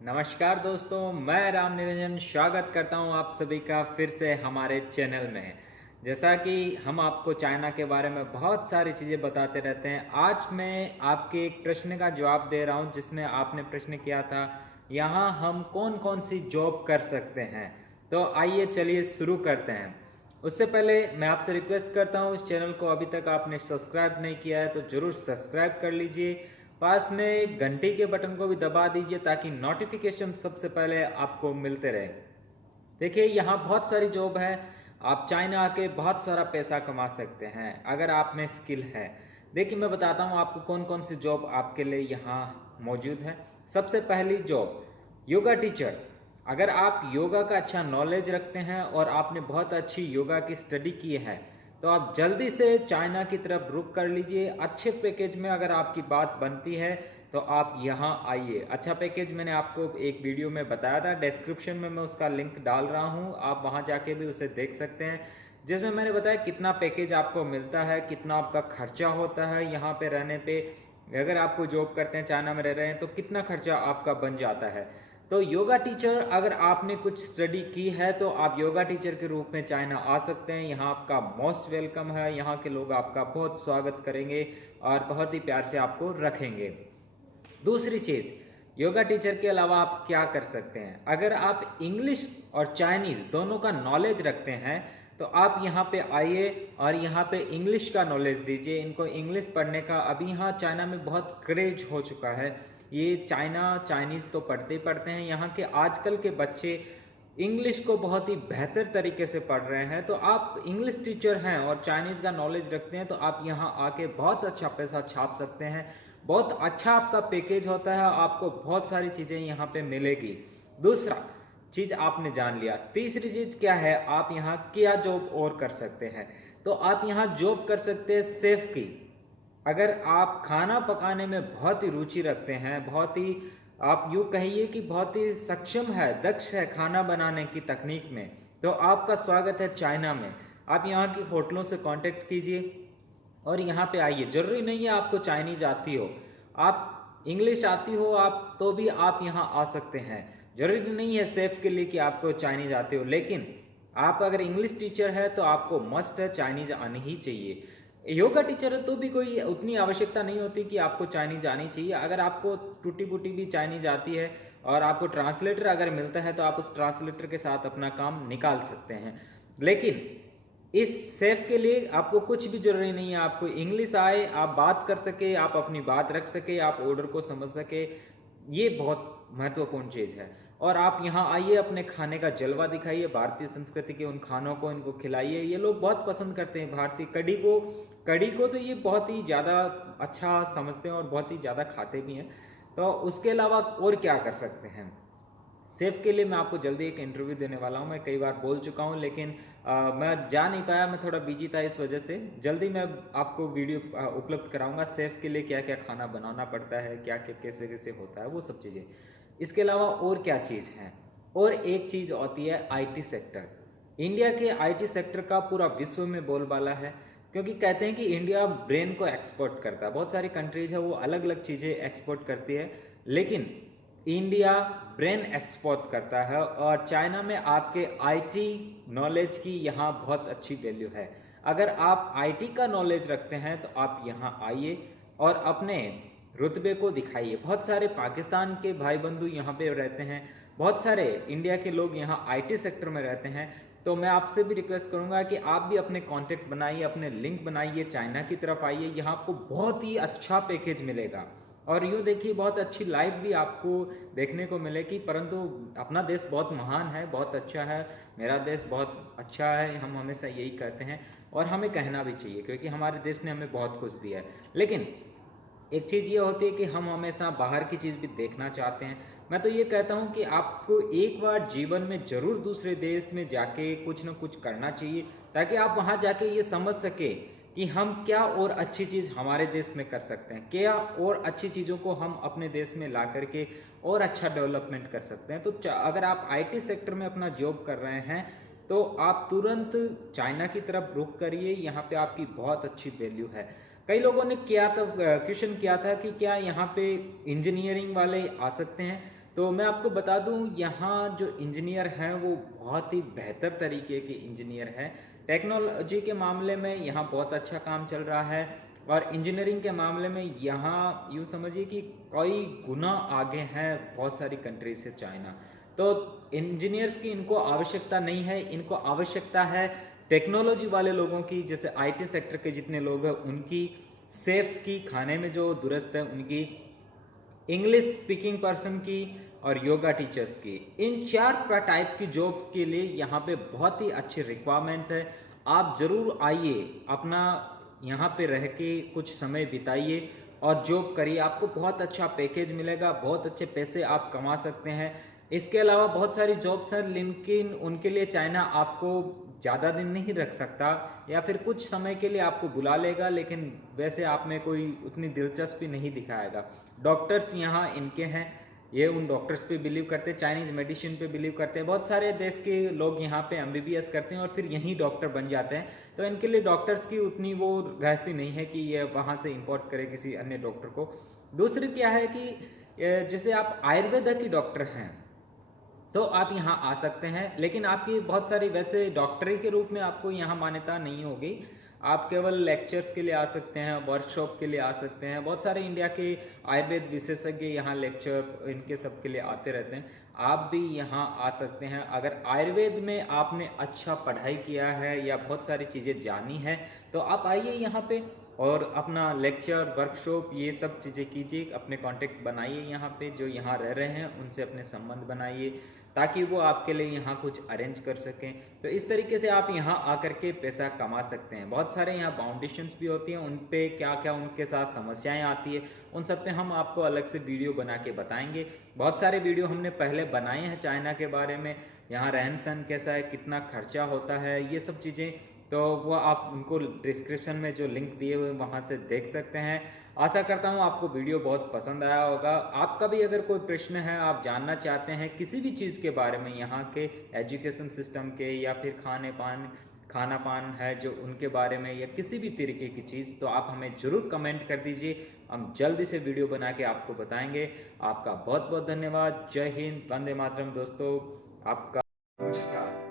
नमस्कार दोस्तों, मैं राम निरंजन स्वागत करता हूं आप सभी का फिर से हमारे चैनल में। जैसा कि हम आपको चाइना के बारे में बहुत सारी चीज़ें बताते रहते हैं, आज मैं आपके एक प्रश्न का जवाब दे रहा हूं जिसमें आपने प्रश्न किया था यहाँ हम कौन कौन सी जॉब कर सकते हैं। तो आइए चलिए शुरू करते हैं। उससे पहले मैं आपसे रिक्वेस्ट करता हूँ, इस चैनल को अभी तक आपने सब्सक्राइब नहीं किया है तो ज़रूर सब्सक्राइब कर लीजिए। पास में घंटी के बटन को भी दबा दीजिए ताकि नोटिफिकेशन सबसे पहले आपको मिलते रहे। देखिए, यहाँ बहुत सारी जॉब है, आप चाइना आके बहुत सारा पैसा कमा सकते हैं अगर आप में स्किल है। देखिए, मैं बताता हूँ आपको कौन कौन सी जॉब आपके लिए यहाँ मौजूद है। सबसे पहली जॉब योगा टीचर। अगर आप योगा का अच्छा नॉलेज रखते हैं और आपने बहुत अच्छी योगा की स्टडी की है तो आप जल्दी से चाइना की तरफ रुख कर लीजिए। अच्छे पैकेज में अगर आपकी बात बनती है तो आप यहाँ आइए। अच्छा पैकेज मैंने आपको एक वीडियो में बताया था, डिस्क्रिप्शन में मैं उसका लिंक डाल रहा हूँ, आप वहाँ जाके भी उसे देख सकते हैं, जिसमें मैंने बताया कितना पैकेज आपको मिलता है, कितना आपका खर्चा होता है यहाँ पे रहने पे। अगर आपको जॉब करते हैं चाइना में रह रहे हैं तो कितना खर्चा आपका बन जाता है। तो योगा टीचर, अगर आपने कुछ स्टडी की है तो आप योगा टीचर के रूप में चाइना आ सकते हैं। यहाँ आपका मोस्ट वेलकम है, यहाँ के लोग आपका बहुत स्वागत करेंगे और बहुत ही प्यार से आपको रखेंगे। दूसरी चीज़, योगा टीचर के अलावा आप क्या कर सकते हैं, अगर आप इंग्लिश और चाइनीज़ दोनों का नॉलेज रखते हैं तो आप यहाँ पे आइए और यहाँ पे इंग्लिश का नॉलेज दीजिए। इनको इंग्लिश पढ़ने का अभी यहाँ चाइना में बहुत क्रेज हो चुका है। ये चाइनीज़ तो पढ़ते ही पढ़ते हैं, यहाँ के आजकल के बच्चे इंग्लिश को बहुत ही बेहतर तरीके से पढ़ रहे हैं। तो आप इंग्लिश टीचर हैं और चाइनीज़ का नॉलेज रखते हैं तो आप यहाँ आके बहुत अच्छा पैसा छाप सकते हैं। बहुत अच्छा आपका पैकेज होता है, आपको बहुत सारी चीज़ें यहाँ पे मिलेगी। दूसरा चीज़ आपने जान लिया। तीसरी चीज़ क्या है, आप यहाँ क्या जॉब और कर सकते हैं, तो आप यहाँ जॉब कर सकते हैं शेफ की। अगर आप खाना पकाने में बहुत ही रुचि रखते हैं, बहुत ही आप यूँ कहिए कि बहुत ही सक्षम है, दक्ष है खाना बनाने की तकनीक में, तो आपका स्वागत है चाइना में। आप यहाँ की होटलों से कांटेक्ट कीजिए और यहाँ पे आइए। जरूरी नहीं है आपको चाइनीज आती हो, आप इंग्लिश आती हो आप तो भी आप यहाँ आ सकते हैं। जरूरी नहीं है सेफ के लिए कि आपको चाइनीज आती हो, लेकिन आप अगर इंग्लिश टीचर है तो आपको मस्ट है चाइनीज आनी ही चाहिए। योगा टीचर है तो भी कोई उतनी आवश्यकता नहीं होती कि आपको चाइनीज आनी चाहिए। अगर आपको टूटी फूटी भी चाइनीज आती है और आपको ट्रांसलेटर अगर मिलता है तो आप उस ट्रांसलेटर के साथ अपना काम निकाल सकते हैं। लेकिन इस सेफ के लिए आपको कुछ भी जरूरी नहीं है, आपको इंग्लिश आए, आप बात कर सके, आप अपनी बात रख सके, आप ऑर्डर को समझ सके, ये बहुत महत्वपूर्ण चीज़ है। और आप यहाँ आइए, अपने खाने का जलवा दिखाइए, भारतीय संस्कृति के उन खानों को इनको खिलाइए। ये लोग बहुत पसंद करते हैं भारतीय कढ़ी को तो ये बहुत ही ज़्यादा अच्छा समझते हैं और बहुत ही ज़्यादा खाते भी हैं। तो उसके अलावा और क्या कर सकते हैं सेफ के लिए, मैं आपको जल्दी एक इंटरव्यू देने वाला हूँ। मैं कई बार बोल चुका हूँ लेकिन मैं जा नहीं पाया, मैं थोड़ा बिजी था, इस वजह से जल्दी मैं आपको वीडियो उपलब्ध कराऊंगा सेफ के लिए क्या क्या खाना बनाना पड़ता है, क्या क्या कैसे कैसे होता है, वो सब चीज़ें। इसके अलावा और क्या चीज़ है, और एक चीज़ होती है आईटी सेक्टर। इंडिया के आईटी सेक्टर का पूरा विश्व में बोलबाला है, क्योंकि कहते हैं कि इंडिया ब्रेन को एक्सपोर्ट करता है। बहुत सारी कंट्रीज है वो अलग अलग चीज़ें एक्सपोर्ट करती है, लेकिन इंडिया ब्रेन एक्सपोर्ट करता है। और चाइना में आपके आईटी नॉलेज की यहाँ बहुत अच्छी वैल्यू है। अगर आप आईटी का नॉलेज रखते हैं तो आप यहाँ आइए और अपने रुतबे को दिखाइए। बहुत सारे पाकिस्तान के भाई बंधु यहाँ पे रहते हैं, बहुत सारे इंडिया के लोग यहाँ आईटी सेक्टर में रहते हैं। तो मैं आपसे भी रिक्वेस्ट करूँगा कि आप भी अपने कॉन्टेक्ट बनाइए, अपने लिंक बनाइए, चाइना की तरफ आइए। यहाँ आपको बहुत ही अच्छा पैकेज मिलेगा और यूँ देखिए बहुत अच्छी लाइफ भी आपको देखने को मिलेगी। परंतु अपना देश बहुत महान है, बहुत अच्छा है, मेरा देश बहुत अच्छा है, हम हमेशा यही कहते हैं और हमें कहना भी चाहिए, क्योंकि हमारे देश ने हमें बहुत कुछ दिया है। लेकिन एक चीज़ ये होती है कि हम हमेशा बाहर की चीज़ भी देखना चाहते हैं। मैं तो ये कहता हूँ कि आपको एक बार जीवन में ज़रूर दूसरे देश में जाके कुछ ना कुछ करना चाहिए, ताकि आप वहाँ जाके ये समझ सके कि हम क्या और अच्छी चीज़ हमारे देश में कर सकते हैं, क्या और अच्छी चीज़ों को हम अपने देश में ला करके और अच्छा डेवलपमेंट कर सकते हैं। तो अगर आप आईटी सेक्टर में अपना जॉब कर रहे हैं तो आप तुरंत चाइना की तरफ रुख करिए, यहाँ पे आपकी बहुत अच्छी वैल्यू है। कई लोगों ने क्वेश्चन किया था कि क्या यहाँ पे इंजीनियरिंग वाले आ सकते हैं। तो मैं आपको बता दूं, यहाँ जो इंजीनियर हैं वो बहुत ही बेहतर तरीके के इंजीनियर हैं। टेक्नोलॉजी के मामले में यहाँ बहुत अच्छा काम चल रहा है, और इंजीनियरिंग के मामले में यहाँ यूँ समझिए कि कई गुना आगे हैं बहुत सारी कंट्री से चाइना। तो इंजीनियर्स की इनको आवश्यकता नहीं है, इनको आवश्यकता है टेक्नोलॉजी वाले लोगों की, जैसे आईटी सेक्टर के जितने लोग हैं उनकी, सेफ की, खाने में जो दुरुस्त है उनकी, इंग्लिश स्पीकिंग पर्सन की, और योगा टीचर्स की। इन 4 टाइप की जॉब्स के लिए यहाँ पे बहुत ही अच्छी रिक्वायरमेंट है। आप जरूर आइए, अपना यहाँ पे रह के कुछ समय बिताइए और जॉब करिए, आपको बहुत अच्छा पैकेज मिलेगा, बहुत अच्छे पैसे आप कमा सकते हैं। इसके अलावा बहुत सारी जॉब्स हैं, लेकिन उनके लिए चाइना आपको ज़्यादा दिन नहीं रख सकता, या फिर कुछ समय के लिए आपको बुला लेगा, लेकिन वैसे आप में कोई उतनी दिलचस्पी नहीं दिखाएगा। डॉक्टर्स यहाँ इनके हैं, ये उन डॉक्टर्स पे बिलीव करते हैं, चाइनीज़ मेडिसिन पे बिलीव करते हैं। बहुत सारे देश के लोग यहाँ पे एमबीबीएस करते हैं और फिर यहीं डॉक्टर बन जाते हैं, तो इनके लिए डॉक्टर्स की उतनी वो रहती नहीं है कि ये वहाँ से इंपोर्ट करे किसी अन्य डॉक्टर को। दूसरी क्या है कि जैसे आप आयुर्वेदा की डॉक्टर हैं तो आप यहाँ आ सकते हैं, लेकिन आपकी बहुत सारी वैसे डॉक्टरी के रूप में आपको यहाँ मान्यता नहीं होगी। आप केवल लेक्चर्स के लिए आ सकते हैं, वर्कशॉप के लिए आ सकते हैं। बहुत सारे इंडिया के आयुर्वेद विशेषज्ञ यहाँ लेक्चर इनके सब के लिए आते रहते हैं, आप भी यहाँ आ सकते हैं। अगर आयुर्वेद में आपने अच्छा पढ़ाई किया है या बहुत सारी चीज़ें जानी है तो आप आइए यहाँ पे और अपना लेक्चर, वर्कशॉप, ये सब चीज़ें कीजिए। अपने कांटेक्ट बनाइए यहाँ पे, जो यहाँ रह रहे हैं उनसे अपने संबंध बनाइए ताकि वो आपके लिए यहाँ कुछ अरेंज कर सकें। तो इस तरीके से आप यहाँ आकर के पैसा कमा सकते हैं। बहुत सारे यहाँ फाउंडेशंस भी होती हैं, उन पे क्या क्या उनके साथ समस्याएं आती है, उन सब पे हम आपको अलग से वीडियो बना के बताएंगे। बहुत सारे वीडियो हमने पहले बनाए हैं चाइना के बारे में, यहाँ रहन सहन कैसा है, कितना खर्चा होता है, ये सब चीज़ें, तो वो आप उनको डिस्क्रिप्शन में जो लिंक दिए हुए वहाँ से देख सकते हैं। आशा करता हूँ आपको वीडियो बहुत पसंद आया होगा। आपका भी अगर कोई प्रश्न है, आप जानना चाहते हैं किसी भी चीज़ के बारे में, यहाँ के एजुकेशन सिस्टम के या फिर खाना पान है जो उनके बारे में, या किसी भी तरीके की चीज़, तो आप हमें ज़रूर कमेंट कर दीजिए, हम जल्दी से वीडियो बना के आपको बताएंगे। आपका बहुत बहुत धन्यवाद। जय हिंद, वंदे मातरम दोस्तों, आपका नमस्कार।